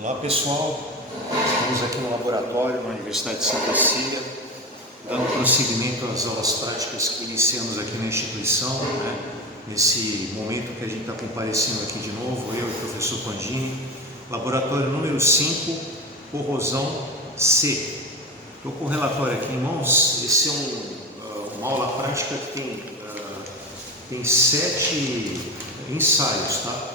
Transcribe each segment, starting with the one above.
Olá pessoal, estamos aqui no laboratório na Universidade de Santa Cecília, dando prosseguimento às aulas práticas que iniciamos aqui na instituição, nesse momento que a gente está comparecendo aqui de novo, eu e o professor Pandini, laboratório número 5, corrosão C. Estou com o relatório aqui em mãos. Esse é uma aula prática que tem 7 ensaios, tá?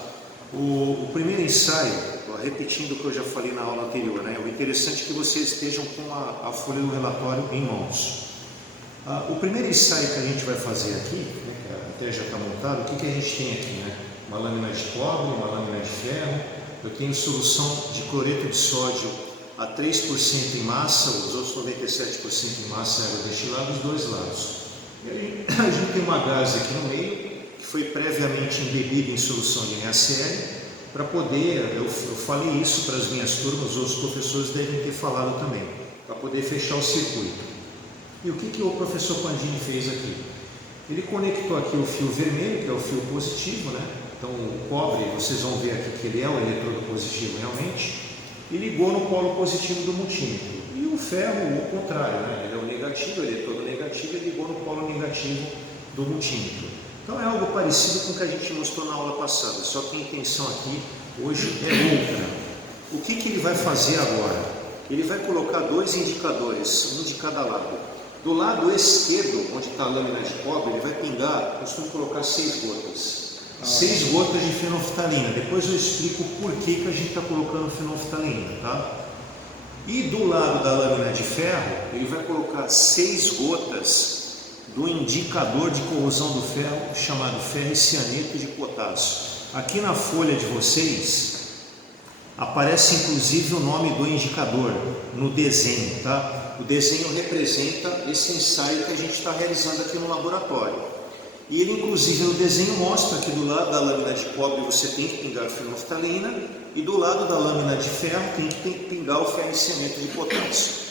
O primeiro ensaio, repetindo o que eu já falei na aula anterior, o interessante é que vocês estejam com a folha do relatório em mãos. O primeiro ensaio que a gente vai fazer aqui, que até já está montado, o que a gente tem aqui? Uma lâmina de cobre, uma lâmina de ferro, eu tenho solução de cloreto de sódio a 3% em massa, os outros 97% em massa água destilada dos dois lados. E aí, a gente tem uma gase aqui no meio, que foi previamente embebida em solução de NaCl, para poder, eu falei isso para as minhas turmas, os outros professores devem ter falado também, para poder fechar o circuito. E o que o professor Pandini fez aqui? Ele conectou aqui o fio vermelho, que é o fio positivo, Então o cobre, vocês vão ver aqui que ele é o eletrodo positivo realmente, e ligou no polo positivo do multímetro. E o ferro, o contrário, Ele é o negativo, o eletrodo negativo, e ligou no polo negativo do multímetro. Então é algo parecido com o que a gente mostrou na aula passada, só que a intenção aqui hoje é outra. O que ele vai fazer agora? Ele vai colocar 2 indicadores, um de cada lado. Do lado esquerdo, onde está a lâmina de cobre, ele vai pingar, costumo colocar 6 gotas. 6 gotas de fenolftalina. Depois eu explico por que a gente está colocando fenolftalina, tá? E do lado da lâmina de ferro, ele vai colocar 6 gotas do indicador de corrosão do ferro, chamado ferricianeto de potássio. Aqui na folha de vocês aparece inclusive o nome do indicador no desenho, tá? O desenho representa esse ensaio que a gente está realizando aqui no laboratório. E ele inclusive no desenho mostra que do lado da lâmina de cobre você tem que pingar fenolftalina e do lado da lâmina de ferro tem que pingar o ferricianeto de potássio.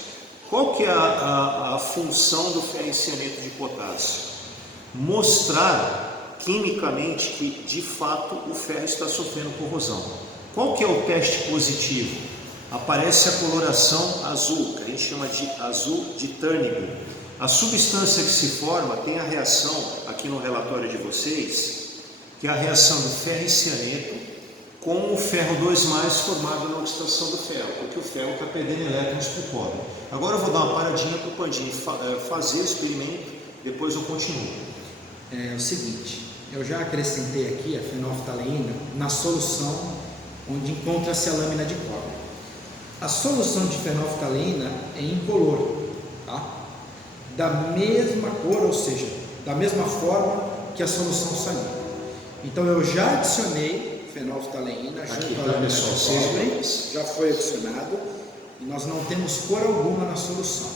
Qual que é a função do ferricianeto de potássio? Mostrar quimicamente que de fato o ferro está sofrendo corrosão. Qual que é o teste positivo? Aparece a coloração azul, que a gente chama de azul de Turnbull. A substância que se forma tem a reação, aqui no relatório de vocês, que é a reação do ferricianeto com o ferro 2+, formado na oxidação do ferro, porque o ferro está perdendo elétrons para o cobre. Agora eu vou dar uma paradinha para o Pandini fazer o experimento, depois eu continuo. É o seguinte, eu já acrescentei aqui a fenolftalina na solução onde encontra-se a lâmina de cobre. A solução de fenolftalina é incolor, tá? Da mesma cor, ou seja, da mesma forma que a solução salina. Então eu já adicionei fenolftalina junto à lâmina de cobre, já foi adicionado e nós não temos cor alguma na solução.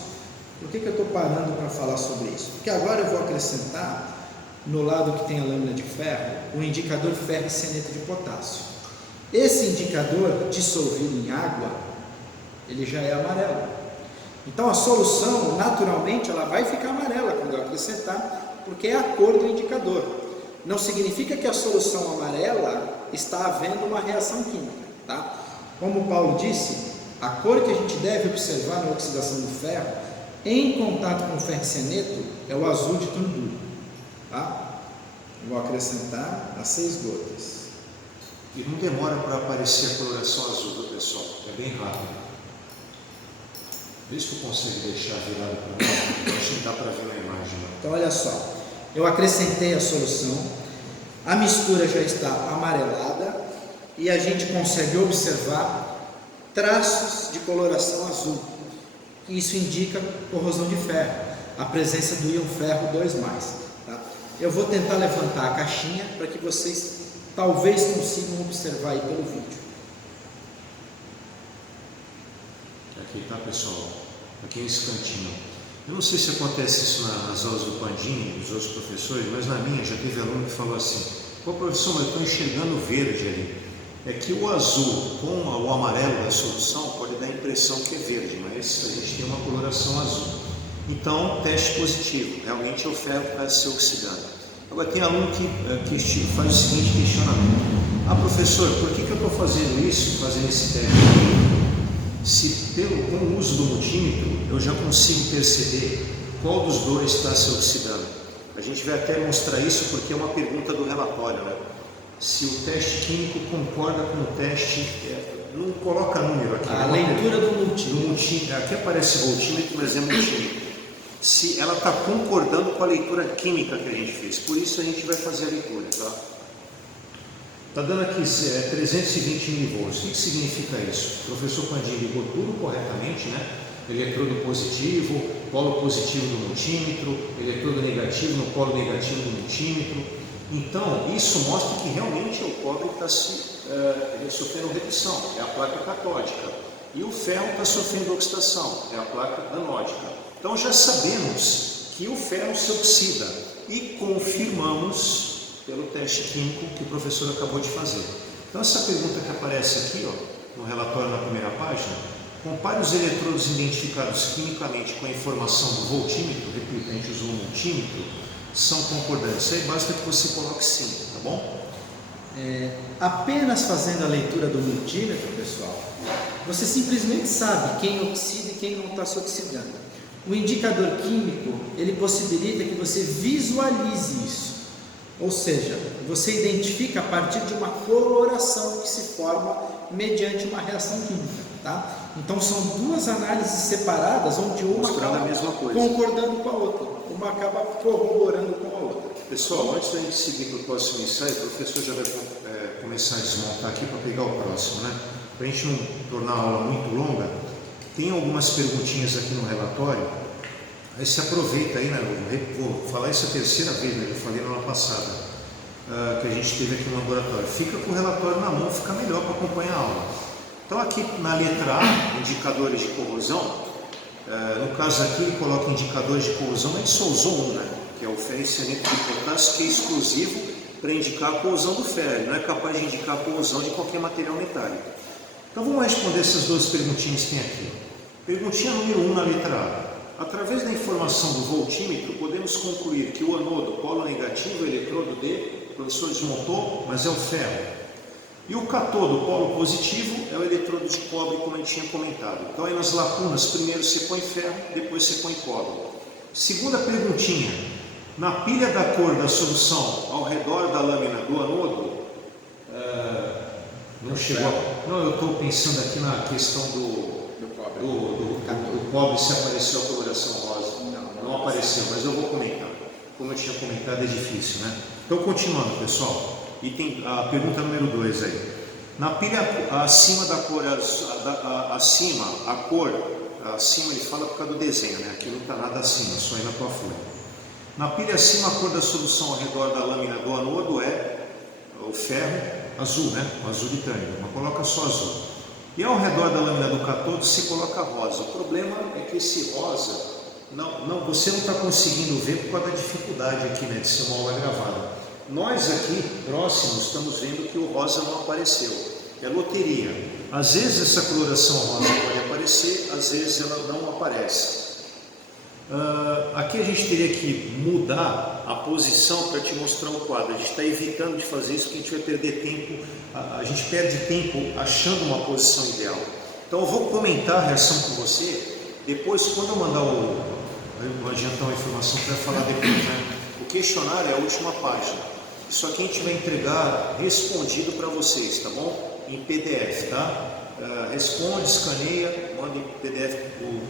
Por que eu estou parando para falar sobre isso? Porque agora eu vou acrescentar no lado que tem a lâmina de ferro o indicador ferricianeto de potássio. Esse indicador dissolvido em água, ele já é amarelo. Então a solução naturalmente ela vai ficar amarela quando eu acrescentar, porque é a cor do indicador. Não significa que a solução amarela está havendo uma reação química, tá? Como o Paulo disse, a cor que a gente deve observar na oxidação do ferro em contato com o ferricianeto é o azul de Turnbull, tá? Vou acrescentar as 6 gotas. E não demora para aparecer a coloração azul, viu, pessoal? É bem rápido. Vê se tu consegue deixar virado para mim, acho que dá para ver na imagem. Então olha só, eu acrescentei a solução, a mistura já está amarelada e a gente consegue observar traços de coloração azul. Isso indica corrosão de ferro, a presença do íon ferro 2+. Tá? Eu vou tentar levantar a caixinha para que vocês talvez consigam observar aí pelo vídeo. Aqui tá, pessoal, aqui nesse cantinho. Eu não sei se acontece isso nas aulas do Pandini, dos outros professores, mas na minha já teve aluno que falou assim: pô, professor, mas eu estou enxergando verde ali. É que o azul com o amarelo da solução pode dar a impressão que é verde, mas a gente tem uma coloração azul. Então, teste positivo, realmente é o ferro que está se oxidando. Agora tem aluno que faz o seguinte questionamento: Ah, professor, por que eu estou fazendo isso, fazendo esse teste aqui? Se com o uso do multímetro eu já consigo perceber qual dos dois está se oxidando. A gente vai até mostrar isso porque é uma pergunta do relatório, né? Se o teste químico concorda com o teste, não coloca número aqui. A leitura do multímetro. Aqui aparece voltímetro, mas é multímetro. Se ela está concordando com a leitura química que a gente fez, por isso a gente vai fazer a leitura, tá? Está dando aqui 320 milivolts. O que significa isso? O professor Pandini ligou tudo corretamente, né? Eletrodo positivo, polo positivo do multímetro, eletrodo negativo no polo negativo do multímetro. Então, isso mostra que realmente o cobre está sofrendo redução, é a placa catódica. E o ferro está sofrendo oxidação, é a placa anódica. Então, já sabemos que o ferro se oxida e confirmamos pelo teste químico que o professor acabou de fazer. Então, essa pergunta que aparece aqui, ó, no relatório na primeira página, compare os eletrodos identificados quimicamente com a informação do voltímetro, repito, a gente usou um multímetro, são concordantes. Aí basta que você coloque sim, tá bom? Apenas fazendo a leitura do multímetro, pessoal, você simplesmente sabe quem oxida e quem não está se oxidando. O indicador químico, ele possibilita que você visualize isso. Ou seja, você identifica a partir de uma coloração que se forma mediante uma reação química, tá? Então são duas análises separadas, onde uma acaba concordando com a outra, uma acaba corroborando com a outra. Pessoal, antes da gente seguir para o próximo ensaio, o professor já vai começar a desmontar aqui para pegar o próximo, né? Para a gente não tornar a aula muito longa, tem algumas perguntinhas aqui no relatório. Aí se aproveita aí, né? Vou falar isso a terceira vez, né? Eu falei na aula passada, que a gente teve aqui no laboratório. Fica com o relatório na mão, fica melhor para acompanhar a aula. Então aqui na letra A, indicadores de corrosão, no caso aqui ele coloca indicadores de corrosão, mas ele só usou um, né? Que é o ferricianeto de potássio, que é exclusivo para indicar a corrosão do ferro, ele não é capaz de indicar a corrosão de qualquer material metálico. Então vamos responder essas duas perguntinhas que tem aqui. Perguntinha número 1 na letra A. Através da informação do voltímetro, podemos concluir que o anodo, polo negativo, é eletrodo D, o professor desmontou, mas é o ferro. E o catodo, polo positivo, é o eletrodo de cobre, como a gente tinha comentado. Então aí nas lacunas, primeiro você põe ferro, depois você põe cobre. Segunda perguntinha, na pilha da cor da solução ao redor da lâmina do anodo, não chegou. Não, eu estou pensando aqui na questão do cobre, se apareceu a coloração rosa. Não apareceu, mas eu vou comentar. Como eu tinha comentado, é difícil, né? Então, continuando, pessoal. E tem a pergunta número 2 aí. Na pilha acima da cor, acima ele fala por causa do desenho, né? Aqui não está nada acima, só aí na tua folha. Na pilha acima, a cor da solução ao redor da lâmina do anodo é o ferro azul, né? O azul de tânico, mas coloca só azul. E ao redor da lâmina do cátodo se coloca rosa. O problema é que esse rosa, você não está conseguindo ver por causa da dificuldade aqui, né, de ser uma aula gravada. Nós aqui, próximos, estamos vendo que o rosa não apareceu. É loteria. Às vezes essa coloração rosa pode aparecer, às vezes ela não aparece. Aqui a gente teria que mudar a posição para te mostrar o quadro. A gente está evitando de fazer isso porque a gente vai perder tempo. A gente perde tempo achando uma posição ideal. Então eu vou comentar a reação com você. Depois, quando eu mandar vou adiantar uma informação para falar depois, né? O questionário é a última página. Isso aqui a gente vai entregar respondido para vocês, tá bom? Em PDF, tá? Responde, escaneia, manda em PDF,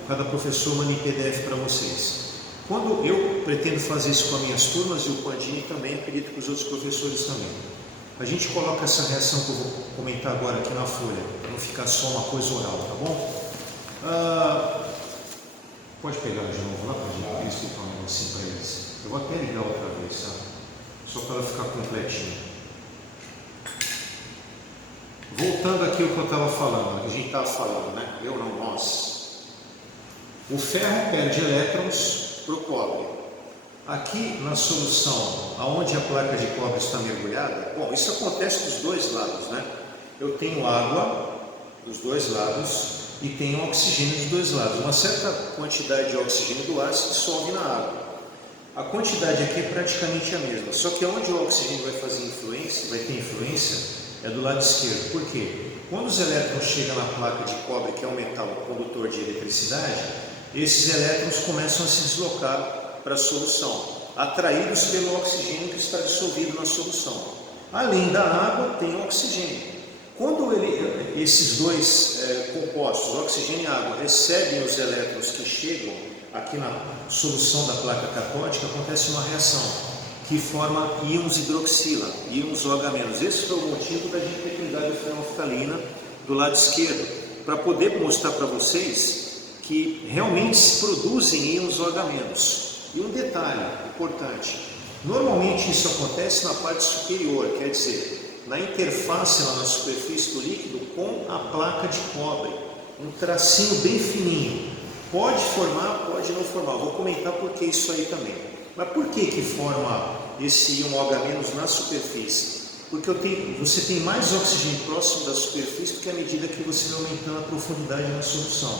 cada professor manda em PDF para vocês. Quando eu pretendo fazer isso com as minhas turmas, e o Pandini também, acredito que os outros professores também, a gente coloca essa reação que eu vou comentar agora aqui na folha, para não ficar só uma coisa oral, tá bom? Pode pegar de novo lá, Pandini, para explicar um negocinho para eles. Eu vou até ligar outra vez, tá? Só para ela ficar completinha. Voltando aqui ao que eu estava falando, que a gente estava falando, né? Eu não, nós. O ferro perde elétrons para o cobre. Aqui na solução, aonde a placa de cobre está mergulhada, bom, isso acontece dos dois lados, né? Eu tenho água dos dois lados e tenho oxigênio dos dois lados. Uma certa quantidade de oxigênio do ar se dissolve na água. A quantidade aqui é praticamente a mesma, só que onde o oxigênio vai fazer influência, vai ter influência, é do lado esquerdo. Por quê? Quando os elétrons chegam na placa de cobre, que é um metal condutor de eletricidade, esses elétrons começam a se deslocar para a solução, atraídos pelo oxigênio que está dissolvido na solução. Além da água, tem o oxigênio. Quando esses dois compostos, oxigênio e água, recebem os elétrons que chegam aqui na solução da placa catódica, acontece uma reação que forma íons hidroxila, íons OH-. Esse foi o motivo da gente ter cuidado da fenolftalina do lado esquerdo, para poder mostrar para vocês que realmente se produzem íons OH-. E um detalhe importante, normalmente isso acontece na parte superior, quer dizer, na interface lá na superfície do líquido com a placa de cobre, um tracinho bem fininho. Pode formar, pode não formar. Vou comentar por que isso aí também. Mas por que forma esse íon OH- na superfície? Porque você tem mais oxigênio próximo da superfície, porque à medida que você vai aumentando a profundidade na solução.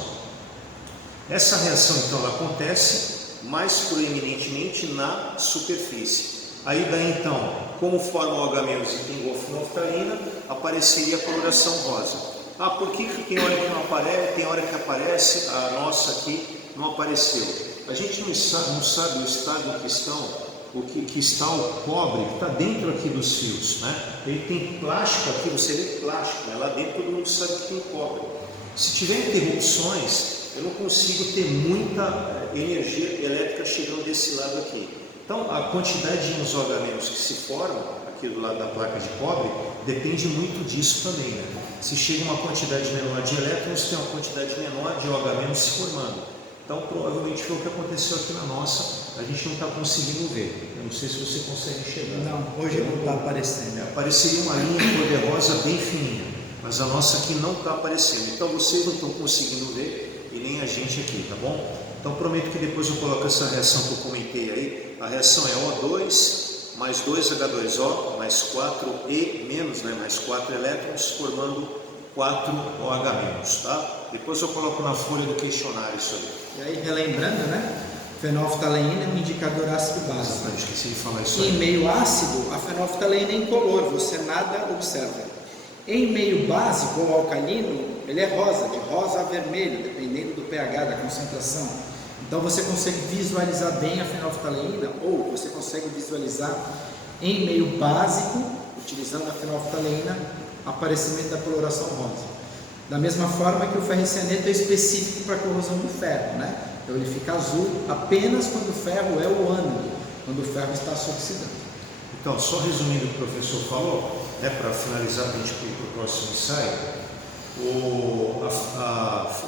Essa reação então ela acontece mais proeminentemente na superfície. Aí daí então, como forma o OH- e tem fenolftalina, apareceria a coloração rosa. Ah, por que tem hora que não aparece, tem hora que aparece, a nossa aqui não apareceu? A gente não sabe o estado que está o cobre, que está dentro aqui dos fios, né? Ele tem plástico aqui, você vê plástico, mas lá dentro todo mundo sabe que tem cobre. Se tiver interrupções, eu não consigo ter muita energia elétrica chegando desse lado aqui. Então, a quantidade de íons OH- que se formam aqui do lado da placa de cobre depende muito disso também, né? Se chega uma quantidade menor de elétrons, tem uma quantidade menor de OH- se formando. Então, provavelmente foi o que aconteceu aqui na nossa, a gente não está conseguindo ver. Eu não sei se você consegue enxergar. Não, hoje não está aparecendo. Apareceria uma linha cor-de-rosa bem fininha, mas a nossa aqui não está aparecendo. Então, vocês não estão conseguindo ver e nem a gente aqui, tá bom? Então, prometo que depois eu coloco essa reação que eu comentei aí. A reação é O2 mais 2H2O mais 4E menos, né, mais 4 elétrons, formando 4 OH-, tá? Depois eu coloco na folha do questionário isso aí. E aí, relembrando, né? Fenolftaleína é um indicador ácido básico. Exatamente, esqueci de falar isso Em aí. meio ácido, a fenolftaleína é incolor, você nada observa. Em meio básico ou alcalino, ele é rosa, de rosa a vermelho, dependendo do pH, da concentração. Então você consegue visualizar bem a fenolftaleína, ou você consegue visualizar em meio básico, utilizando a fenolftaleína, aparecimento da coloração rosa. Da mesma forma que o ferricianeto é específico para a corrosão do ferro, né? Então ele fica azul apenas quando o ferro é o ânodo, quando o ferro está se oxidando. Então, só resumindo o que o professor falou, né, para finalizar, para a gente ir para o próximo ensaio,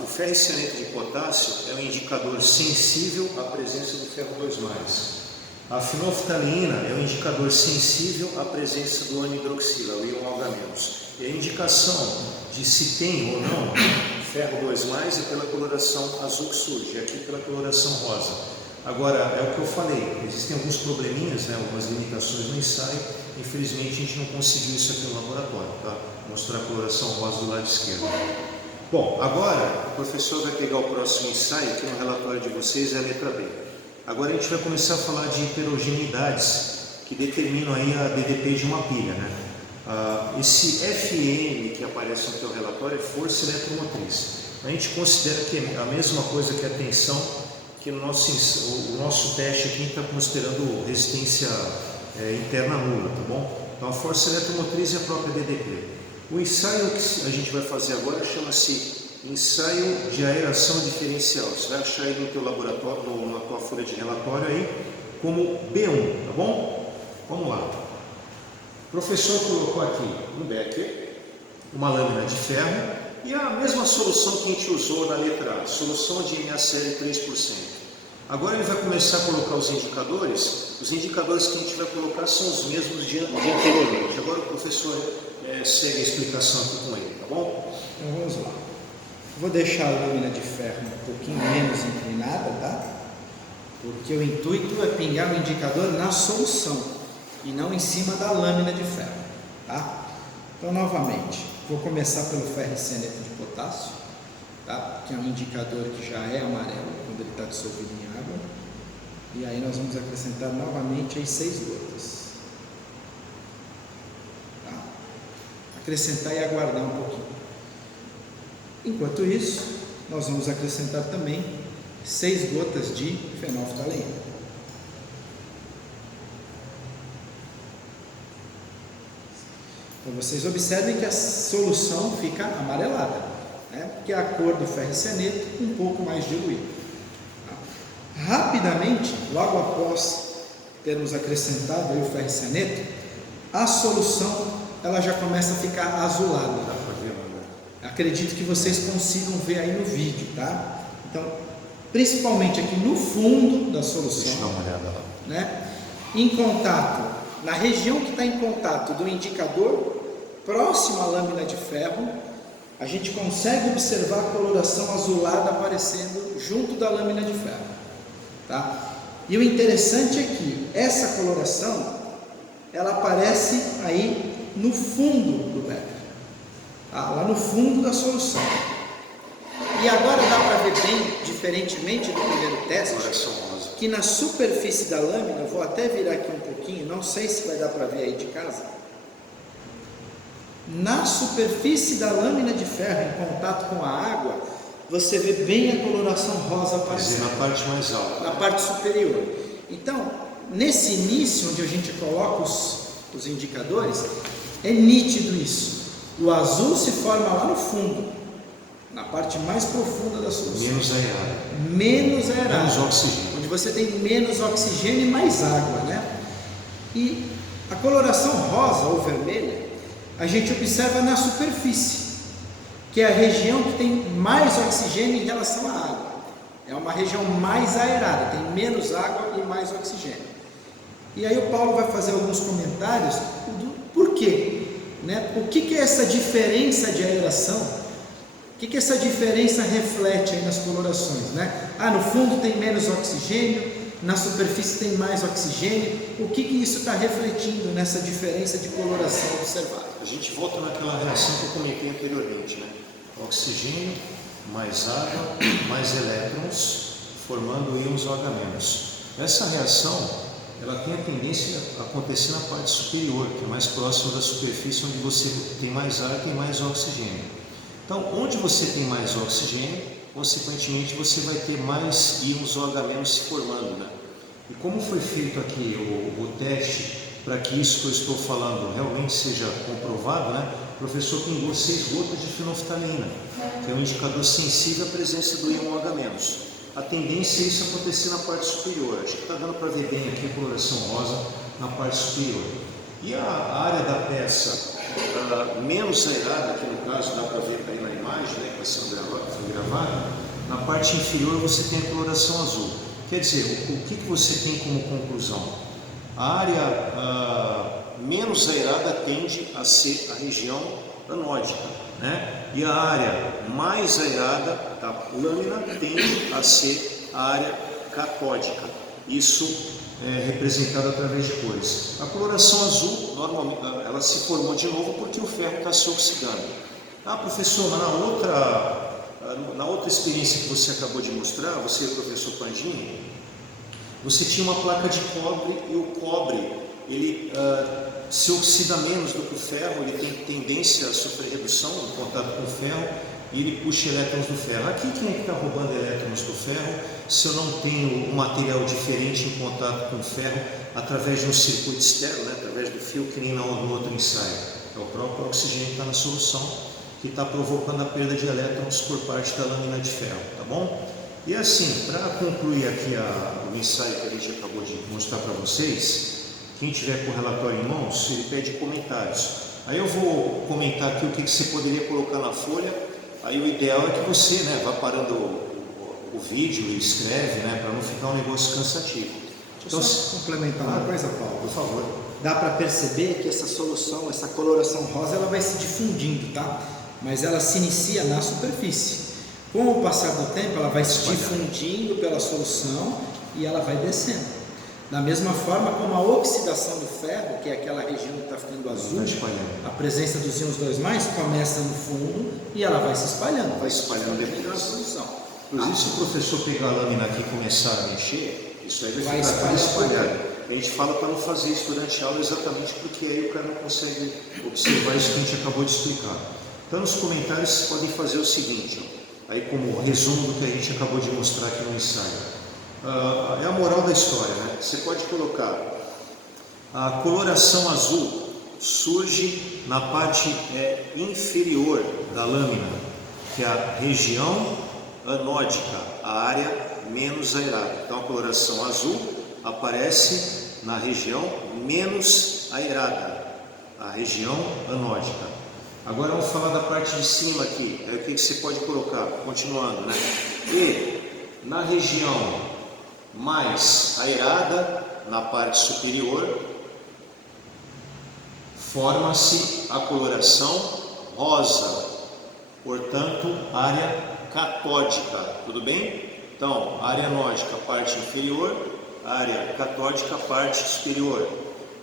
o ferricianeto de potássio é um indicador sensível à presença do ferro 2+. A fenolftaleína é um indicador sensível à presença do ânion hidroxila, o íon OH-. E a indicação de se tem ou não ferro 2+, é pela coloração azul que surge, e aqui pela coloração rosa. Agora, é o que eu falei, existem alguns probleminhas, né, algumas limitações no ensaio, infelizmente a gente não conseguiu isso aqui no laboratório, tá? Mostrar a coloração rosa do lado esquerdo. Bom, agora o professor vai pegar o próximo ensaio, que no relatório de vocês é a letra B. Agora a gente vai começar a falar de heterogeneidades que determinam aí a DDP de uma pilha, né? Esse Fm que aparece no teu relatório é força eletromotriz. A gente considera que é a mesma coisa que a tensão, que o nosso teste aqui está considerando resistência interna nula, tá bom? Então a força eletromotriz é a própria DDP. O ensaio que a gente vai fazer agora chama-se ensaio de aeração diferencial. Você vai achar aí no teu laboratório, na tua folha de relatório aí, como B1, tá bom? Vamos lá. O professor colocou aqui um becker, uma lâmina de ferro e a mesma solução que a gente usou na letra A, solução de NaCl 3%. Agora ele vai começar a colocar os indicadores que a gente vai colocar são os mesmos de anteriormente. Agora o professor segue a explicação aqui com ele, tá bom? Então vamos lá. Vou deixar a lâmina de ferro um pouquinho menos inclinada, tá? Porque o intuito é pingar o indicador na solução e não em cima da lâmina de ferro, tá? Então, novamente, vou começar pelo ferricianeto de potássio, tá? Que é um indicador que já é amarelo quando ele está dissolvido em água. E aí nós vamos acrescentar novamente as 6 gotas. Tá? acrescentar e aguardar um pouquinho. Enquanto isso, nós vamos acrescentar também 6 gotas de fenolftaleína. Então vocês observem que a solução fica amarelada, né? Porque a cor do ferricianeto um pouco mais diluída. Rapidamente, logo após termos acrescentado aí o ferricianeto, a solução ela já começa a ficar azulada. Acredito que vocês consigam ver aí no vídeo, tá? Então, principalmente aqui no fundo da solução, deixa eu dar uma olhada lá, né? Em contato, na região que está em contato do indicador, próximo à lâmina de ferro, a gente consegue observar a coloração azulada aparecendo junto da lâmina de ferro, tá? E o interessante é que essa coloração, ela aparece aí no fundo do becker, tá? Lá no fundo da solução. E agora dá para ver bem, diferentemente do primeiro teste, que na superfície da lâmina, vou até virar aqui um pouquinho, não sei se vai dar para ver aí de casa. Na superfície da lâmina de ferro, em contato com a água, você vê bem a coloração rosa aparecendo. Na parte mais alta. Na parte superior. Então, nesse início, onde a gente coloca os indicadores, é nítido isso. O azul se forma lá no fundo, na parte mais profunda da solução. Menos aerado. Menos aerado. Menos oxigênio. Onde você tem menos oxigênio e mais água, né? E a coloração rosa ou vermelha, a gente observa na superfície, que é a região que tem mais oxigênio em relação à água. É uma região mais aerada, tem menos água e mais oxigênio. E aí o Paulo vai fazer alguns comentários do porquê, né? O que é essa diferença de aeração? O que essa diferença reflete aí nas colorações, né? No fundo tem menos oxigênio, na superfície tem mais oxigênio. O que isso está refletindo nessa diferença de coloração observada? A gente volta naquela reação que eu comentei anteriormente, né? Oxigênio, mais água, mais elétrons, formando íons OH-. Essa reação, ela tem a tendência a acontecer na parte superior, que é mais próximo da superfície, onde você tem mais ar e tem mais oxigênio. Então, onde você tem mais oxigênio, consequentemente você vai ter mais íons OH- se formando, né? E como foi feito aqui o teste, para que isso que eu estou falando realmente seja comprovado, né? O professor pingou 6 gotas de fenolftaleína, que é um indicador sensível à presença do íon OH-. A tendência é isso acontecer na parte superior. Acho que está dando para ver bem aqui a coloração rosa na parte superior. E a área da peça menos aerada, que no caso dá para ver aí na imagem, né, que foi gravada, na parte inferior você tem a coloração azul. Quer dizer, o que você tem como conclusão? A área menos aerada tende a ser a região anódica, né? E a área mais aerada da lâmina tende a ser a área catódica. Isso é representado através de cores. A coloração azul, normalmente, ela se formou de novo porque o ferro está se oxidando. Professor, mas na outra experiência que você acabou de mostrar, você e o professor Pandini, você tinha uma placa de cobre e o cobre, ele se oxida menos do que o ferro, ele tem tendência a sofrer redução no contato com o ferro e ele puxa elétrons do ferro. Aqui quem é que está roubando elétrons do ferro se eu não tenho um material diferente em contato com o ferro através de um circuito externo, né? Através do fio que nem no outro ensaio? É o próprio oxigênio que está na solução, que está provocando a perda de elétrons por parte da lâmina de ferro, tá bom? E assim, para concluir aqui o ensaio que a gente acabou de mostrar para vocês, quem tiver com o relatório em mãos, ele pede comentários. Aí eu vou comentar aqui o que você poderia colocar na folha. Aí o ideal é que você, né, vá parando o vídeo e escreve, né, para não ficar um negócio cansativo. Deixa eu só complementar uma coisa, Paulo. Por favor. Dá para perceber que essa solução, essa coloração rosa, ela vai se difundindo, tá? Mas ela se inicia na superfície. Com o passar do tempo, ela vai se difundindo pela solução e ela vai descendo. Da mesma forma como a oxidação do ferro, que é aquela região que está ficando azul, a presença dos íons 2+, começa no fundo e ela vai se espalhando. Vai se espalhando dentro da solução. Inclusive, se o professor pegar a lâmina aqui e começar a mexer, isso aí vai ficar espalhado. A gente fala para não fazer isso durante a aula exatamente porque aí o cara não consegue observar isso que a gente acabou de explicar. Então nos comentários vocês podem fazer o seguinte, ó, aí como resumo do que a gente acabou de mostrar aqui no ensaio. É a moral da história, né? Você pode colocar a coloração azul surge na parte inferior da lâmina, que é a região anódica, a área menos aerada. Então a coloração azul aparece na região menos aerada, a região anódica. Agora vamos falar da parte de cima aqui. Aí o que você pode colocar? Continuando, né? E na região mais aerada, na parte superior, forma-se a coloração rosa, portanto, área catódica, tudo bem? Então, área anódica, parte inferior, área catódica, parte superior.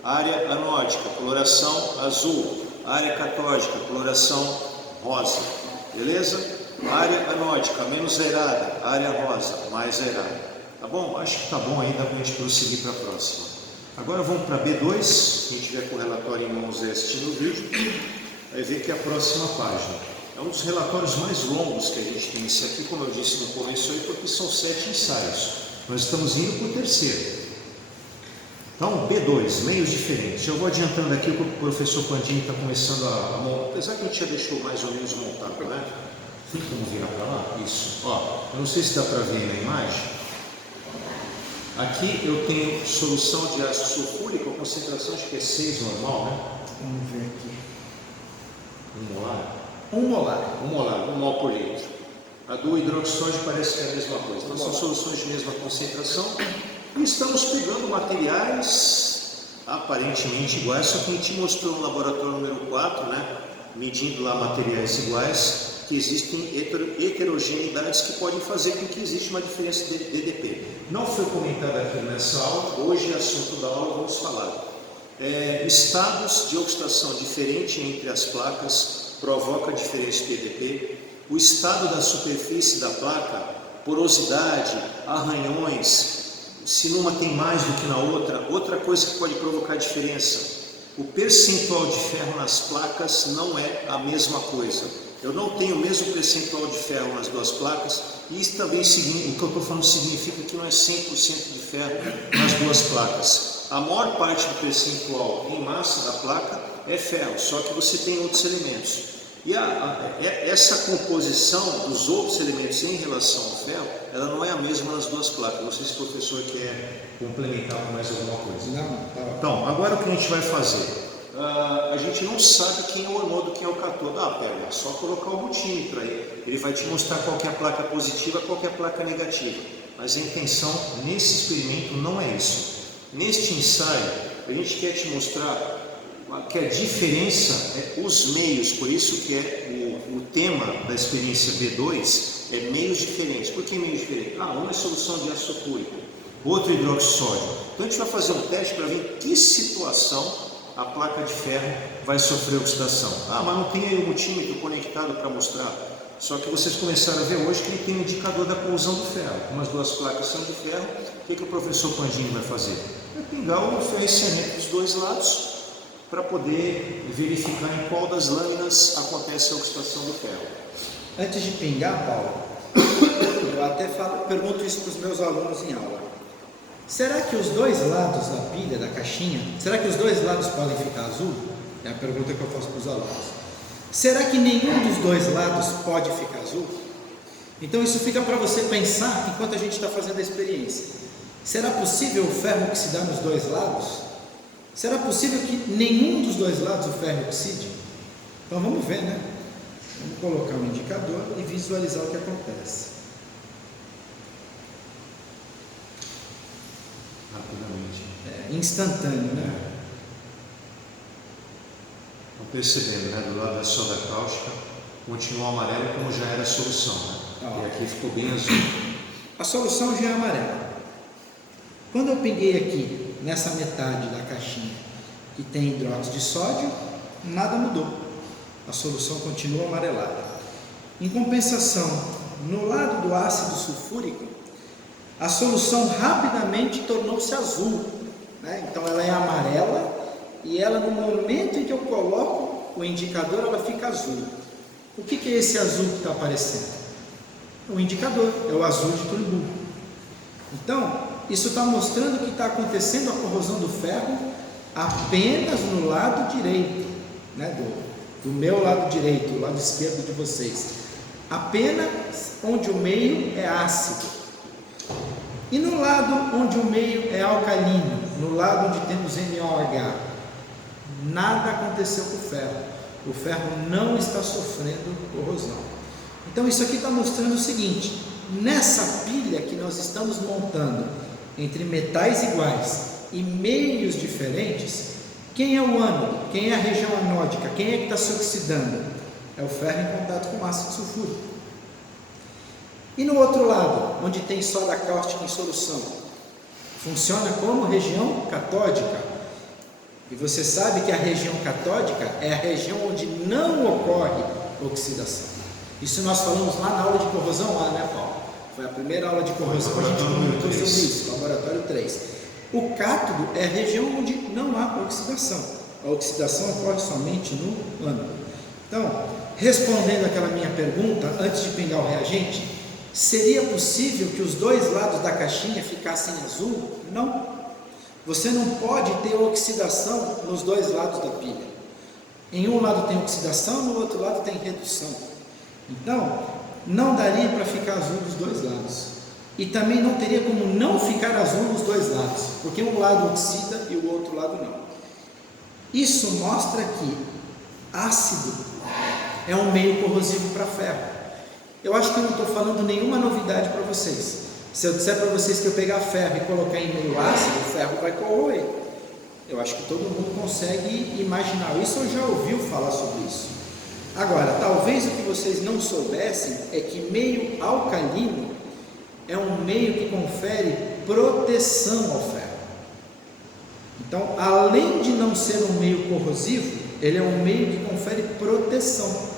Área anódica, coloração azul, área catódica, coloração rosa, beleza? Área anódica, menos aerada, área rosa, mais aerada. Tá bom? Acho que tá bom aí, dá pra gente prosseguir para a próxima. Agora vamos para B2, quem tiver com o relatório em mãos assistindo o vídeo, vai ver que é a próxima página. É um dos relatórios mais longos que a gente tem. Esse aqui, como eu disse no começo aí, porque são 7 ensaios. Nós estamos indo para o terceiro. Então, B2, meios diferentes. Eu vou adiantando aqui o que o professor Pandini está começando a montar. Apesar que a gente já deixou mais ou menos montado, né? Tem como virar para lá? Isso. Ó, eu não sei se dá para ver na imagem. Aqui eu tenho solução de ácido sulfúrico, a concentração acho que é 6 normal, né? Vamos ver aqui. 1 molar? 1 molar. 1 molar, 1 mol por litro. A do hidroxóide parece que é a mesma coisa. Então são soluções de mesma concentração. E estamos pegando materiais aparentemente iguais, só que a gente mostrou no laboratório número 4, né? Medindo lá materiais iguais, que existem heterogeneidades que podem fazer com que exista uma diferença de DDP. Não foi comentado aqui nessa aula, hoje é assunto da aula, vamos falar. Estados de oxidação diferente entre as placas provoca diferença de DDP. O estado da superfície da placa, porosidade, arranhões, se numa tem mais do que na outra, outra coisa que pode provocar diferença. O percentual de ferro nas placas não é a mesma coisa. Eu não tenho o mesmo percentual de ferro nas duas placas, e isso também, o que eu estou falando significa que não é 100% de ferro nas duas placas. A maior parte do percentual em massa da placa é ferro, só que você tem outros elementos. E essa composição dos outros elementos em relação ao ferro, ela não é a mesma nas duas placas. Não sei se o professor quer complementar com mais alguma coisa. Não, tá. Então, agora o que a gente vai fazer? A gente não sabe quem é o anodo, quem é o cátodo. Pera, é só colocar o multímetro aí. Ele vai te mostrar qual que é a placa positiva, qual que é a placa negativa. Mas a intenção nesse experimento não é isso. Neste ensaio, a gente quer te mostrar que a diferença é os meios, por isso que é o tema da experiência B2 é meios diferentes. Por que meios diferentes? Uma é solução de ácido sulfúrico, outro hidroxódio. Então a gente vai fazer um teste para ver em que situação a placa de ferro vai sofrer oxidação. Mas não tem aí o multímetro conectado para mostrar. Só que vocês começaram a ver hoje que ele tem um indicador da colisão do ferro. Como as duas placas são de ferro, o que o professor Pandini vai fazer? Vai pingar o ferriciamento dos dois lados para poder verificar em qual das lâminas acontece a oxidação do ferro. Antes de pingar, Paulo, eu até pergunto isso para os meus alunos em aula. Será que os dois lados da pilha, da caixinha, será que os dois lados podem ficar azul? É a pergunta que eu faço para os alunos. Será que nenhum dos dois lados pode ficar azul? Então isso fica para você pensar enquanto a gente está fazendo a experiência. Será possível o ferro oxidar nos dois lados? Será possível que nenhum dos dois lados o ferro oxide? Então vamos ver, né? Vamos colocar um indicador e visualizar o que acontece. Rapidamente. Instantâneo, né? Estão percebendo, né? Do lado da soda cáustica continua amarelo como já era a solução, né? E aqui ficou bem azul. A solução já é amarela. Quando eu peguei aqui nessa metade da caixinha que tem hidróxido de sódio, nada mudou. A solução continua amarelada. Em compensação, no lado do ácido sulfúrico, a solução rapidamente tornou-se azul. né? Então ela é amarela e ela, no momento em que eu coloco o indicador, ela fica azul. O que é esse azul que está aparecendo? O indicador, é o azul de Turnbull. Então, isso está mostrando que está acontecendo a corrosão do ferro apenas no lado direito, né? do meu lado direito, o lado esquerdo de vocês. Apenas onde o meio é ácido. E no lado onde o meio é alcalino, no lado onde temos NOH, nada aconteceu com o ferro. O ferro não está sofrendo corrosão. Então isso aqui está mostrando o seguinte: nessa pilha que nós estamos montando entre metais iguais e meios diferentes, quem é o ânodo? Quem é a região anódica? Quem é que está se oxidando? É o ferro em contato com ácido sulfúrico. E no outro lado, onde tem soda cáustica em solução, funciona como região catódica. E você sabe que a região catódica é a região onde não ocorre oxidação. Isso nós falamos lá na aula de corrosão, né, Paulo? Foi a primeira aula de corrosão, a gente comentou sobre isso, laboratório 3. O cátodo é a região onde não há oxidação. A oxidação ocorre somente no ânodo. Então, respondendo aquela minha pergunta, antes de pingar o reagente, seria possível que os dois lados da caixinha ficassem azul? Não. Você não pode ter oxidação nos dois lados da pilha. Em um lado tem oxidação, no outro lado tem redução. Então, não daria para ficar azul dos dois lados. E também não teria como não ficar azul nos dois lados, porque um lado oxida e o outro lado não. Isso mostra que ácido é um meio corrosivo para ferro. Eu acho que eu não estou falando nenhuma novidade para vocês. Se eu disser para vocês que eu pegar ferro e colocar em meio ácido, o ferro vai corroer. Eu acho que todo mundo consegue imaginar isso ou já ouviu falar sobre isso. Agora, talvez o que vocês não soubessem é que meio alcalino é um meio que confere proteção ao ferro. Então, além de não ser um meio corrosivo, ele é um meio que confere proteção.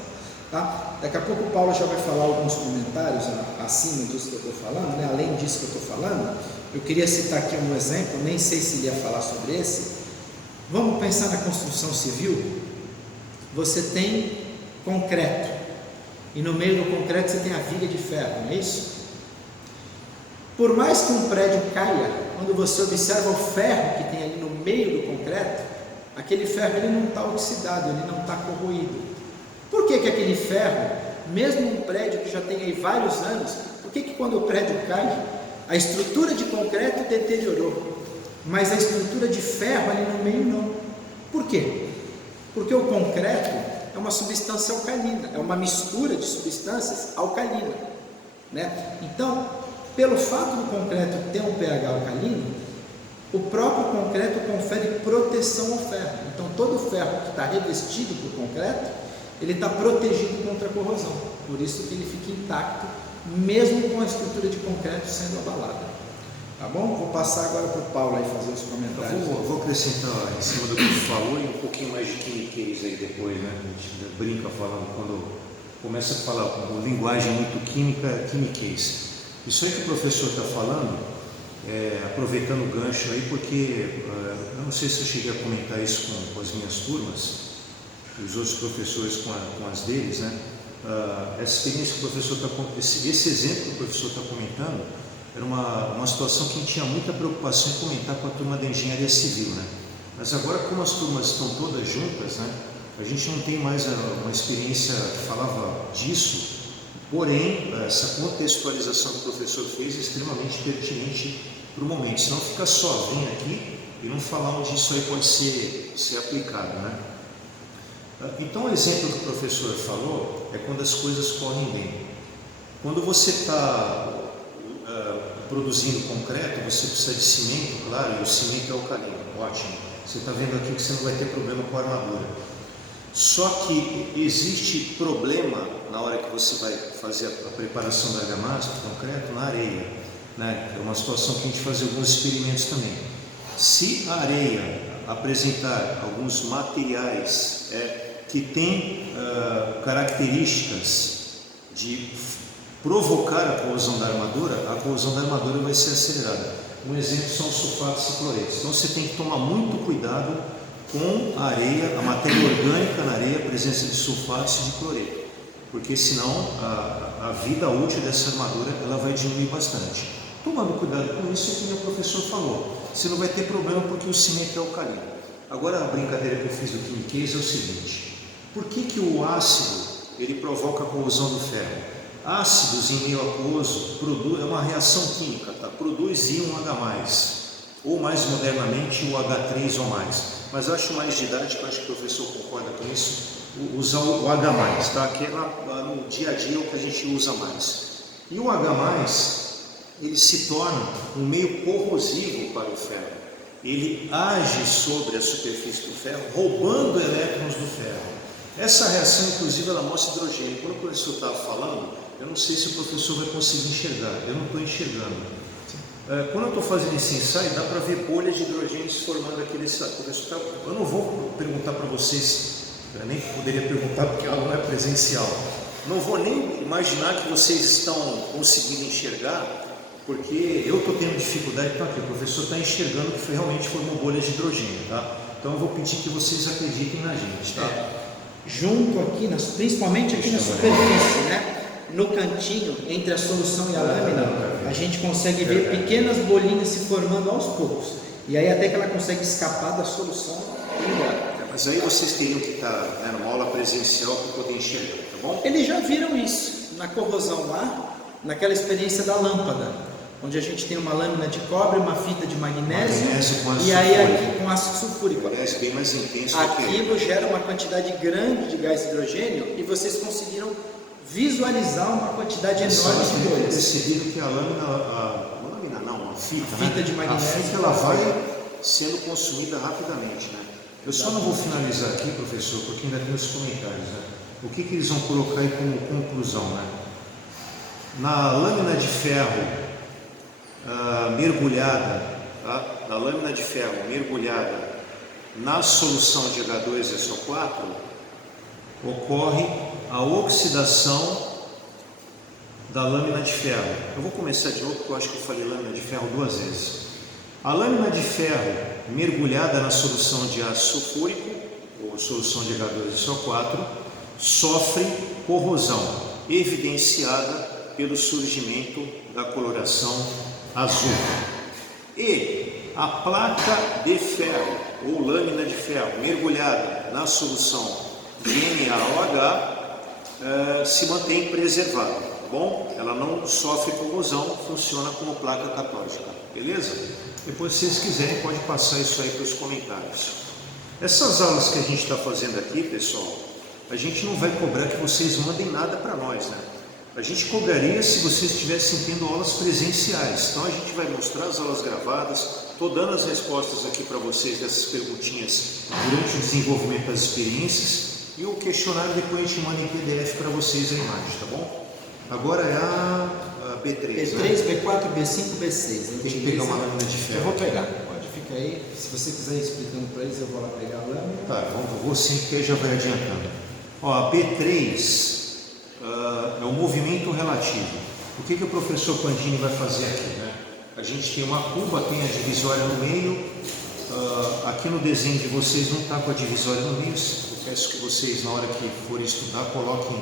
Tá? Daqui a pouco o Paulo já vai falar alguns comentários acima disso que eu estou falando, né? Além disso que eu estou falando. Eu queria citar aqui um exemplo, nem sei se ele ia falar sobre esse. Vamos pensar na construção civil. Você tem concreto, e no meio do concreto você tem a viga de ferro, não é isso? Por mais que um prédio caia, quando você observa o ferro que tem ali no meio do concreto, aquele ferro ele não está oxidado, ele não está corroído. Por que aquele ferro, mesmo um prédio que já tem aí vários anos, por que quando o prédio cai, a estrutura de concreto deteriorou, mas a estrutura de ferro ali no meio não? Por quê? Porque o concreto é uma substância alcalina, é uma mistura de substâncias alcalinas, né? Então, pelo fato do concreto ter um pH alcalino, o próprio concreto confere proteção ao ferro. Então, todo o ferro que está revestido por concreto, ele está protegido contra a corrosão. Por isso que ele fica intacto, mesmo com a estrutura de concreto sendo abalada. Tá bom? Vou passar agora para o Paulo aí fazer os comentários. Vou acrescentar em cima do que tu falou e um pouquinho mais de química aí depois, né? A gente brinca falando, quando começa a falar com linguagem muito química, química. Isso aí que o professor está falando, aproveitando o gancho aí, porque eu não sei se eu cheguei a comentar isso com as minhas turmas, os outros professores com as deles, né? Essa experiência que o professor esse exemplo que o professor está comentando, era uma situação que a gente tinha muita preocupação em comentar com a turma da engenharia civil, né? Mas agora, como as turmas estão todas juntas, né? A gente não tem mais uma experiência que falava disso. Porém, essa contextualização que o professor fez é extremamente pertinente para o momento, senão fica só vir aqui e não falar onde isso aí pode ser aplicado, né? Então, o exemplo que o professor falou é quando as coisas correm bem. Quando você está produzindo concreto, você precisa de cimento, claro, e o cimento é alcalino, ótimo. Você está vendo aqui que você não vai ter problema com a armadura. Só que existe problema na hora que você vai fazer a preparação da argamassa, do concreto, na areia, né? É uma situação que a gente faz alguns experimentos também. Se a areia apresentar alguns materiais que têm características de provocar a corrosão da armadura vai ser acelerada. Um exemplo são os sulfatos e cloretos. Então você tem que tomar muito cuidado com a areia, a matéria orgânica na areia, a presença de sulfatos e de cloreto, porque senão a vida útil dessa armadura ela vai diminuir bastante. Tomando cuidado com isso, é como o professor falou, você não vai ter problema porque o cimento é alcalino. Agora a brincadeira que eu fiz do Chemicase é o seguinte: por que o ácido ele provoca a corrosão do ferro? Ácidos em meio aquoso é uma reação química, tá? Produz íon H+, ou mais modernamente o H3 ou mais. Mas eu acho mais didático, acho que o professor concorda com isso, usar o H+, tá? Que é no dia a dia o que a gente usa mais. E o H+, ele se torna um meio corrosivo para o ferro. Ele age sobre a superfície do ferro, roubando elétrons do ferro. Essa reação, inclusive, ela mostra hidrogênio. Quando o professor estava falando, eu não sei se o professor vai conseguir enxergar, eu não estou enxergando. Quando eu estou fazendo esse ensaio, dá para ver bolhas de hidrogênio se formando aqui nesse professor. Eu não vou perguntar para vocês, eu nem poderia perguntar porque ela não é presencial. Não vou nem imaginar que vocês estão conseguindo enxergar, porque eu estou tendo dificuldade para aqui. O professor está enxergando que realmente formou bolhas de hidrogênio, tá? Então eu vou pedir que vocês acreditem na gente, tá? Junto aqui, principalmente aqui na superfície, né? No cantinho, entre a solução e a lâmina, a gente consegue ver pequenas bolinhas se formando aos poucos. E aí até que ela consegue escapar da solução e ir embora. Mas aí vocês teriam que estar numa aula presencial para poder enxergar, tá bom? Eles já viram isso na corrosão lá, naquela experiência da lâmpada, onde a gente tem uma lâmina de cobre, uma fita de magnésio e aí aqui com ácido sulfúrico. Parece bem mais intenso. Aquilo gera uma quantidade grande de gás hidrogênio e vocês conseguiram visualizar uma quantidade enorme de bolhas. Percebido que a fita de magnésio, a fita ela vai sendo consumida rapidamente, né? Eu só não vou finalizar aqui, professor, porque ainda tem os comentários, né? O que eles vão colocar aí como conclusão, né? Na lâmina de ferro mergulhada, tá? Na lâmina de ferro mergulhada na solução de H2SO4 ocorre a oxidação da lâmina de ferro. Eu vou começar de novo porque eu acho que eu falei lâmina de ferro 2 vezes. A lâmina de ferro mergulhada na solução de ácido sulfúrico ou solução de H2SO4 sofre corrosão, evidenciada pelo surgimento da coloração azul. E a placa de ferro ou lâmina de ferro mergulhada na solução de NaOH se mantém preservada, tá bom? Ela não sofre corrosão, funciona como placa catódica, beleza? Depois, se vocês quiserem, pode passar isso aí para os comentários. Essas aulas que a gente está fazendo aqui, pessoal, a gente não vai cobrar que vocês mandem nada para nós, né? A gente cobraria se vocês estivessem tendo aulas presenciais. Então a gente vai mostrar as aulas gravadas. Estou dando as respostas aqui para vocês dessas perguntinhas durante o desenvolvimento das experiências. E o questionário depois a gente manda em PDF para vocês a imagem, tá bom? Agora é a B3. B3, né? B4, B5, B6. Tem que pegar uma lâmina de ferro. Eu vou pegar, pode, fica aí. Se você quiser ir explicando para eles, eu vou lá pegar a lâmina. Tá, eu vou sim, porque aí já vai adiantando. Ó, a B3 é o movimento relativo. O que o professor Pandini vai fazer aqui, né? A gente tem uma cuba, tem a divisória no meio. Aqui no desenho de vocês não está com a divisória no meio. Eu peço que vocês, na hora que forem estudar, coloquem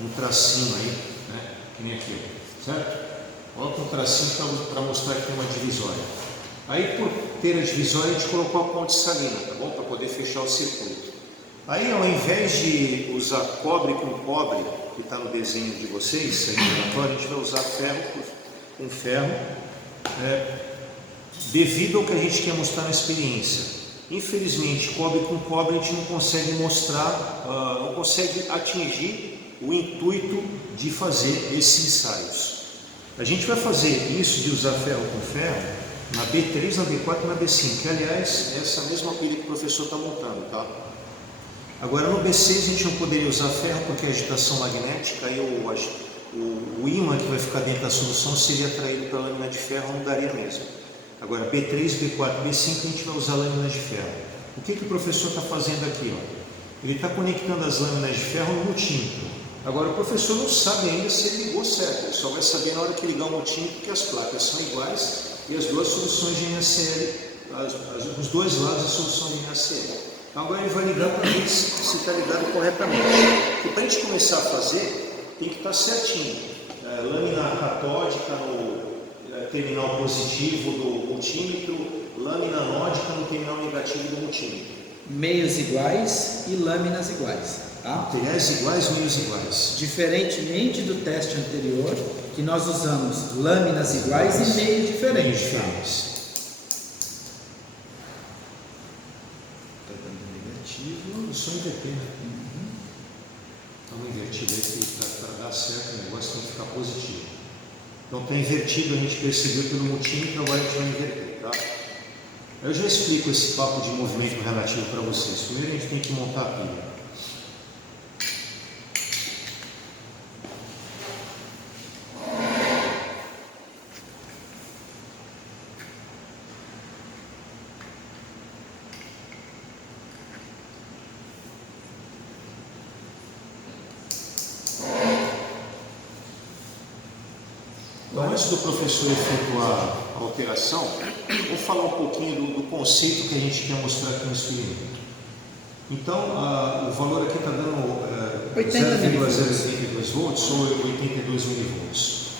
um tracinho aí, né? Que nem aqui, certo? Coloca um tracinho para mostrar que tem uma divisória. Aí, por ter a divisória, a gente colocou a ponte salina, tá bom? Para poder fechar o circuito. Aí, ao invés de usar cobre com cobre, que está no desenho de vocês, aí no relatório, a gente vai usar ferro com ferro, devido ao que a gente quer mostrar na experiência. Infelizmente, cobre com cobre a gente não consegue mostrar, não consegue atingir o intuito de fazer esses ensaios. A gente vai fazer isso de usar ferro com ferro na B3, na B4 e na B5, que aliás é essa mesma pilha que o professor está montando, tá? Agora no B6 a gente não poderia usar ferro porque a agitação magnética e o ímã que vai ficar dentro da solução seria atraído pela lâmina de ferro, não daria mesmo. Agora B3, B4, B5 a gente vai usar lâminas de ferro. O que o professor está fazendo aqui? Ó? Ele está conectando as lâminas de ferro no multímetro. Agora o professor não sabe ainda se ele ligou certo, ele só vai saber na hora que ligar o multímetro que as placas são iguais e as duas soluções de NaCl, os dois lados da solução de NaCl. Então agora ele vai ligar para ver se está ligado corretamente. Porque para a gente começar a fazer, tem que estar certinho. Lâmina catódica no terminal positivo do multímetro, lâmina anódica no terminal negativo do multímetro. Meios iguais e lâminas iguais. Tá? Materiais iguais, meios iguais. Diferentemente do teste anterior, que nós usamos lâminas iguais e meios diferentes. Está dando negativo, eu sou invertido. Então invertido aí para dar certo o negócio tem que ficar positivo. Então está invertido, a gente percebeu pelo multímetro, agora a gente vai inverter, tá? Eu já explico esse papo de movimento relativo para vocês. Primeiro a gente tem que montar a pilha. Então, antes do professor efetuar a alteração, vou falar um pouquinho do conceito que a gente quer mostrar aqui no experimento. Então, o valor aqui está dando 0,082 volts ou 82 milivolts.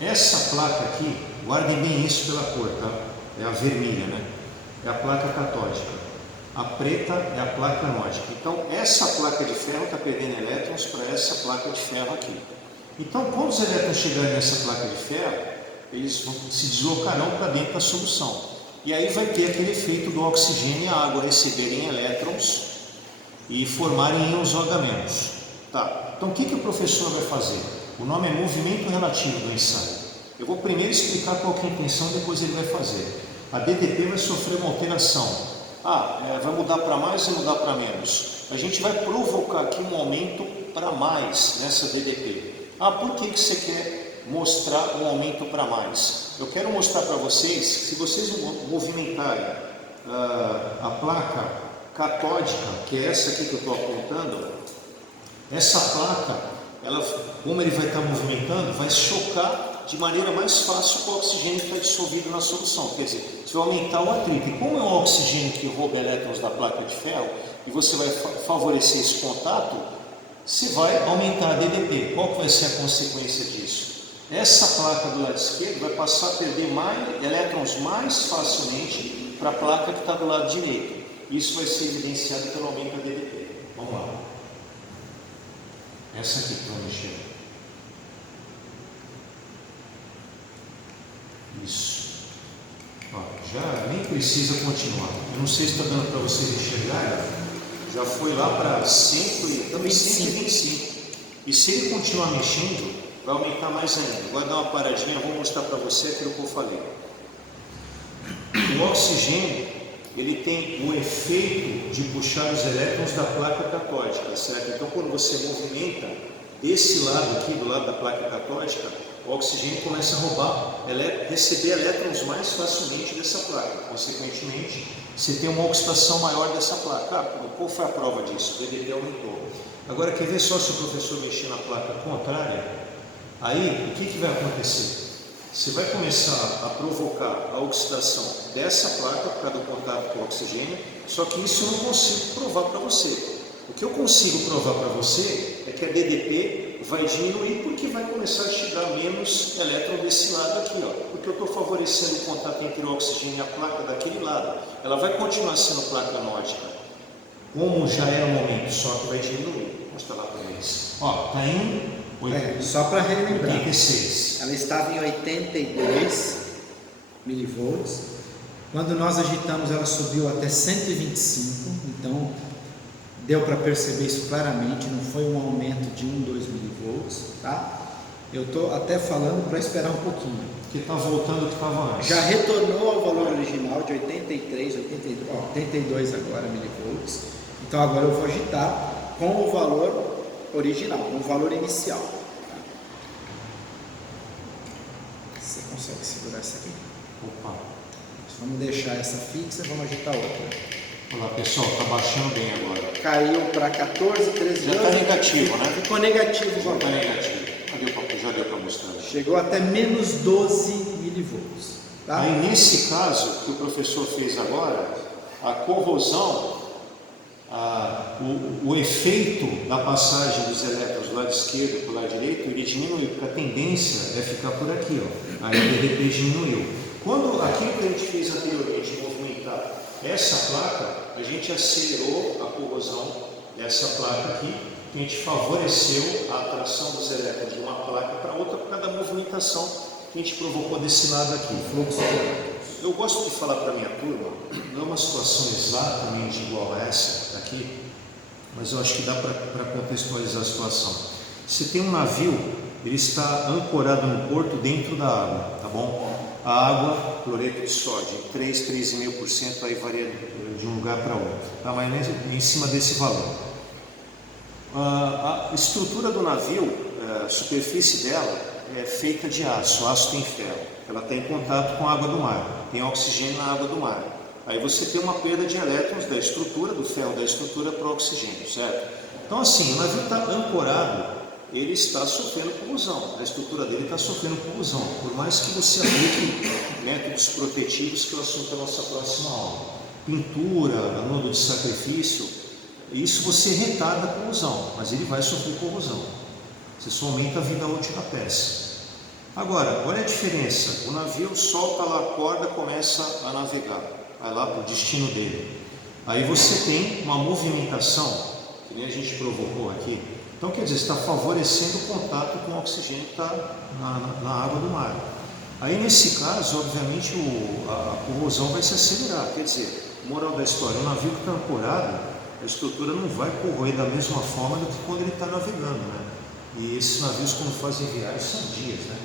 Essa placa aqui, guardem bem isso pela cor, tá? É a vermelha, né? É a placa catódica. A preta é a placa anódica. Então, essa placa de ferro está perdendo elétrons para essa placa de ferro aqui. Então, quando os elétrons chegarem nessa placa de ferro, eles se deslocarão para dentro da solução. E aí vai ter aquele efeito do oxigênio e a água receberem elétrons e formarem íons OH-. Tá. Então, o que o professor vai fazer? O nome é movimento relativo do ensaio. Eu vou primeiro explicar qual que é a intenção, depois ele vai fazer. A DDP vai sofrer uma alteração. Vai mudar para mais e mudar para menos. A gente vai provocar aqui um aumento para mais nessa DDP. Por que você quer mostrar um aumento para mais? Eu quero mostrar para vocês, se vocês movimentarem a placa catódica, que é essa aqui que eu estou apontando, essa placa, como ele vai estar movimentando, vai chocar de maneira mais fácil com o oxigênio que está dissolvido na solução. Quer dizer, você vai aumentar o atrito. E como é um oxigênio que rouba elétrons da placa de ferro, e você vai favorecer esse contato, você vai aumentar a DDP. Qual que vai ser a consequência disso? Essa placa do lado esquerdo vai passar a perder elétrons mais facilmente para a placa que está do lado direito. Isso vai ser evidenciado pelo aumento da DDP. Vamos lá. Essa aqui que estou mexendo. Isso. Já nem precisa continuar. Eu não sei se está dando para vocês enxergarem. Já foi lá para 125. E se ele continuar mexendo, vai aumentar mais ainda. Vou dar uma paradinha, vou mostrar para você aquilo que eu falei. O oxigênio, ele tem o efeito de puxar os elétrons da placa catódica, certo? Então, quando você movimenta desse lado aqui, do lado da placa catódica, o oxigênio começa a receber elétrons mais facilmente dessa placa. Consequentemente, você tem uma oxidação maior dessa placa. Qual foi a prova disso? O DDP aumentou. Agora, quer ver só se o professor mexer na placa contrária? Aí, o que vai acontecer? Você vai começar a provocar a oxidação dessa placa por causa do contato com o oxigênio, só que isso eu não consigo provar para você. O que eu consigo provar para você é que a DDP vai diminuir porque vai começar a chegar menos elétron desse lado aqui, porque eu estou favorecendo o contato entre o oxigênio e a placa daquele lado. Ela vai continuar sendo placa anódica, como já era no momento, só que vai diminuir. Vou mostrar lá para eles. Está em só para relembrar, 86. Ela estava em 82 milivolts. Quando nós agitamos, ela subiu até 125. Então, deu para perceber isso claramente. Não foi um aumento de 2 milivolts, tá? Eu estou até falando para esperar um pouquinho. Porque está voltando o que estava antes. Já retornou ao valor original de 82 agora milivolts. Então, agora eu vou agitar com o valor original, com o valor inicial. Você consegue segurar essa aqui? Opa! Vamos deixar essa fixa e vamos agitar outra. Olha lá, pessoal, está baixando bem agora. Caiu para 14, 13 Já está negativo, né? Ficou negativo Já agora. está negativo. Já deu para mostrar. Chegou até menos 12 milivolts. Tá? Aí, nesse caso que o professor fez agora, a corrosão, o efeito da passagem dos elétrons do lado esquerdo para o lado direito, ele diminuiu, porque a tendência é ficar por aqui, ó. Aí o DDP diminuiu. Quando aquilo que a gente fez anteriormente, movimentar essa placa, a gente acelerou a corrosão dessa placa aqui, que a gente favoreceu a atração dos elétrons de uma placa para outra por causa da movimentação que a gente provocou desse lado aqui. Fluxo. Eu gosto de falar para a minha turma, não é uma situação exatamente igual a essa aqui, mas eu acho que dá para contextualizar a situação. Você tem um navio, ele está ancorado no porto dentro da água, tá bom? A água, cloreto de sódio, 3, 3,5%, aí varia de um lugar para outro, tá? Mas em cima desse valor. A estrutura do navio, a superfície dela é feita de aço, aço tem ferro. Ela está em contato com a água do mar, tem oxigênio na água do mar. Aí você tem uma perda de elétrons da estrutura, do ferro da estrutura para o oxigênio, certo? Então assim, o navio está ancorado, ele está sofrendo corrosão, a estrutura dele está sofrendo corrosão, por mais que você aplique métodos protetivos, que é o assunto da nossa próxima aula. Pintura, anodo de sacrifício, isso você retarda a corrosão, mas ele vai sofrer corrosão. Você só aumenta a vida útil da peça. Agora, olha a diferença, o navio solta lá a corda, começa a navegar, vai lá para o destino dele. Aí você tem uma movimentação, que nem a gente provocou aqui. Então, quer dizer, está favorecendo o contato com o oxigênio que está na água do mar. Aí, nesse caso, obviamente, a corrosão vai se acelerar. Quer dizer, moral da história, o navio que está ancorado, a estrutura não vai corroer da mesma forma do que quando ele está navegando, né? E esses navios, quando fazem viagem, são dias, né?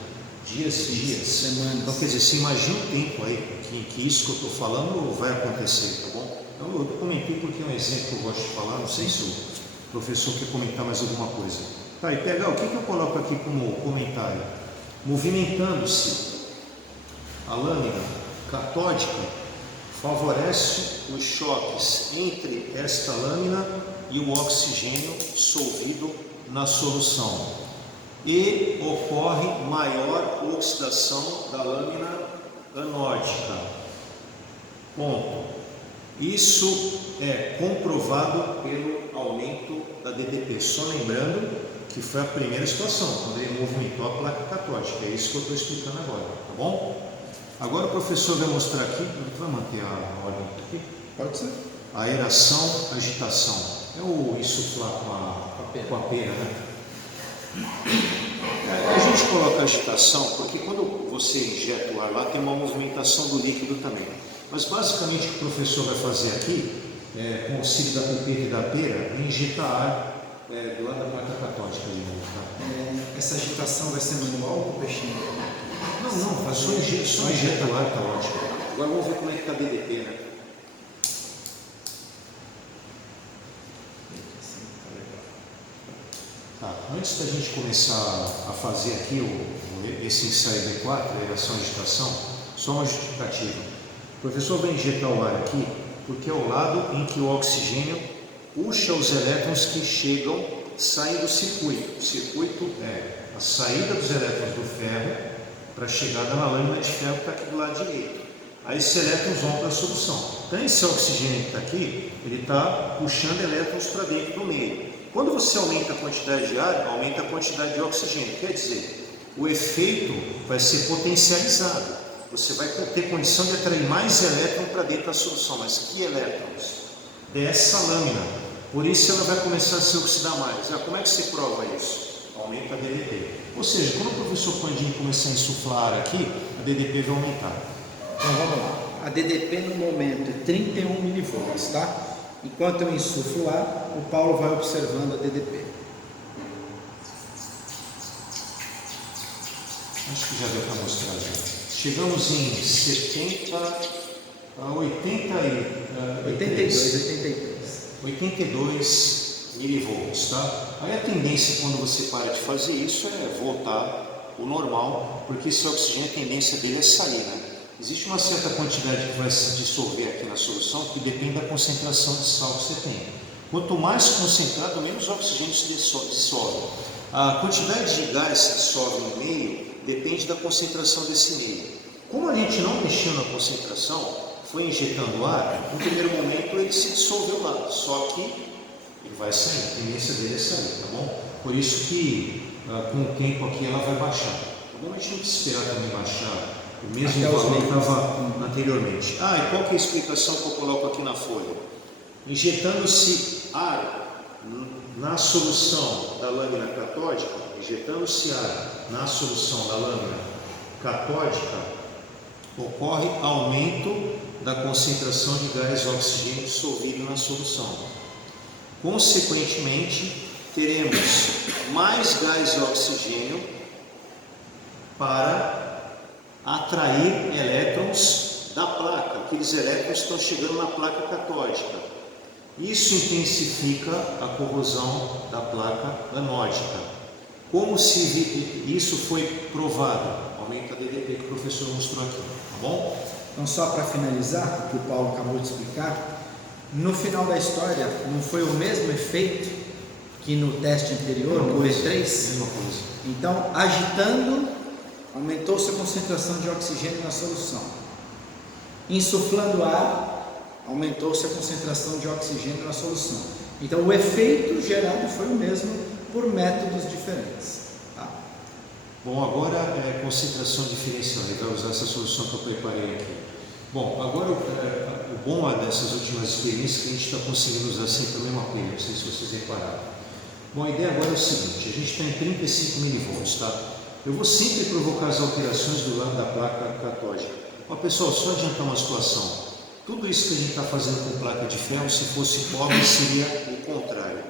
Dias e dias. Semanas. Então, quer dizer, você imagina o tempo aí que isso que eu estou falando vai acontecer, tá bom? Então, eu comentei porque é um exemplo que eu gosto de falar, não sei se o professor quer comentar mais alguma coisa. Tá, e pegar, o que eu coloco aqui como comentário? Movimentando-se a lâmina catódica favorece os choques entre esta lâmina e o oxigênio solvido na solução e ocorre maior oxidação da lâmina anódica. Ponto. Isso é comprovado pelo aumento da DDP. Só lembrando que foi a primeira situação, quando ele movimentou a placa catódica. É isso que eu estou explicando agora, tá bom? Agora o professor vai mostrar aqui, vai manter a ordem aqui? Pode ser. Aeração, agitação. É o insuflar com a pera, né? A gente coloca agitação porque quando você injeta o ar lá tem uma movimentação do líquido também. Mas basicamente o que o professor vai fazer aqui, com o auxílio da pipeta e da pera, é injetar ar do lado da placa catódica de novo, tá? Essa agitação vai ser manual ou peixinho? Não, só injeta o ar, tá ótimo. Agora vamos ver como é que está a DDP, né? Tá, antes da gente começar a fazer aqui esse ensaio B4, a aeração e agitação, só uma justificativa. O professor vai injetar o ar aqui porque é o lado em que o oxigênio puxa os elétrons que chegam, saem do circuito. O circuito é a saída dos elétrons do ferro para a chegada na lâmina de ferro que está aqui do lado direito. Aí esses elétrons vão para a solução. Então esse oxigênio que está aqui, ele está puxando elétrons para dentro do meio. Quando você aumenta a quantidade de ar, aumenta a quantidade de oxigênio. Quer dizer, o efeito vai ser potencializado. Você vai ter condição de atrair mais elétrons para dentro da solução. Mas que elétrons? Dessa lâmina. Por isso ela vai começar a se oxidar mais. Como é que se prova isso? Aumenta a DDP. Ou seja, quando o professor Pandini começar a insuflar ar aqui, a DDP vai aumentar. Então vamos lá. A DDP no momento é 31 milivolts, tá? Enquanto eu insuflo ar, o Paulo vai observando a DDP. Acho que já deu para mostrar já. Chegamos em 70 a 82 milivolts, tá? Aí a tendência quando você para de fazer isso é voltar o normal, porque esse oxigênio, a tendência dele é sair, né? existe uma certa quantidade que vai se dissolver aqui na solução que depende da concentração de sal que você tem. Quanto mais concentrado, menos oxigênio se dissolve. A quantidade de gás que dissolve no meio depende da concentração desse meio. Como a gente não mexeu na concentração, foi injetando ar, no primeiro momento ele se dissolveu lá, só que ele vai sair, a tendência dele é sair, tá bom? Por isso que com o tempo aqui ela vai baixar. Tá bom? A gente tem que esperar também baixar o mesmo valor que estava anteriormente. E qual que é a explicação que eu coloco aqui na folha? Injetando-se ar na solução da lâmina catódica, injetando-se ar na solução da lâmina catódica, ocorre aumento da concentração de gás oxigênio dissolvido na solução. Consequentemente, teremos mais gás oxigênio para atrair elétrons da placa. Aqueles elétrons estão chegando na placa catódica. Isso intensifica a corrosão da placa anódica. Como se isso foi provado? Aumenta a DDP que o professor mostrou aqui, tá bom? Então, só para finalizar, o que o Paulo acabou de explicar, no final da história, não foi o mesmo efeito que no teste anterior, no V3? Mesma coisa. Então, agitando, aumentou-se a concentração de oxigênio na solução. Insuflando ar, aumentou-se a concentração de oxigênio na solução. Então, o efeito gerado foi o mesmo por métodos diferentes. Tá? Bom, agora é concentração diferencial. Ele vai usar essa solução que eu preparei aqui. Bom, agora o bom dessas últimas experiências é que a gente está conseguindo usar sempre a mesma coisa, não sei se vocês repararam. Bom, a ideia agora é o seguinte, a gente está em 35 mV, tá? Eu vou sempre provocar as alterações do lado da placa catódica. Mas pessoal, só adiantar uma situação. Tudo isso que a gente está fazendo com placa de ferro, se fosse cobre, seria o contrário.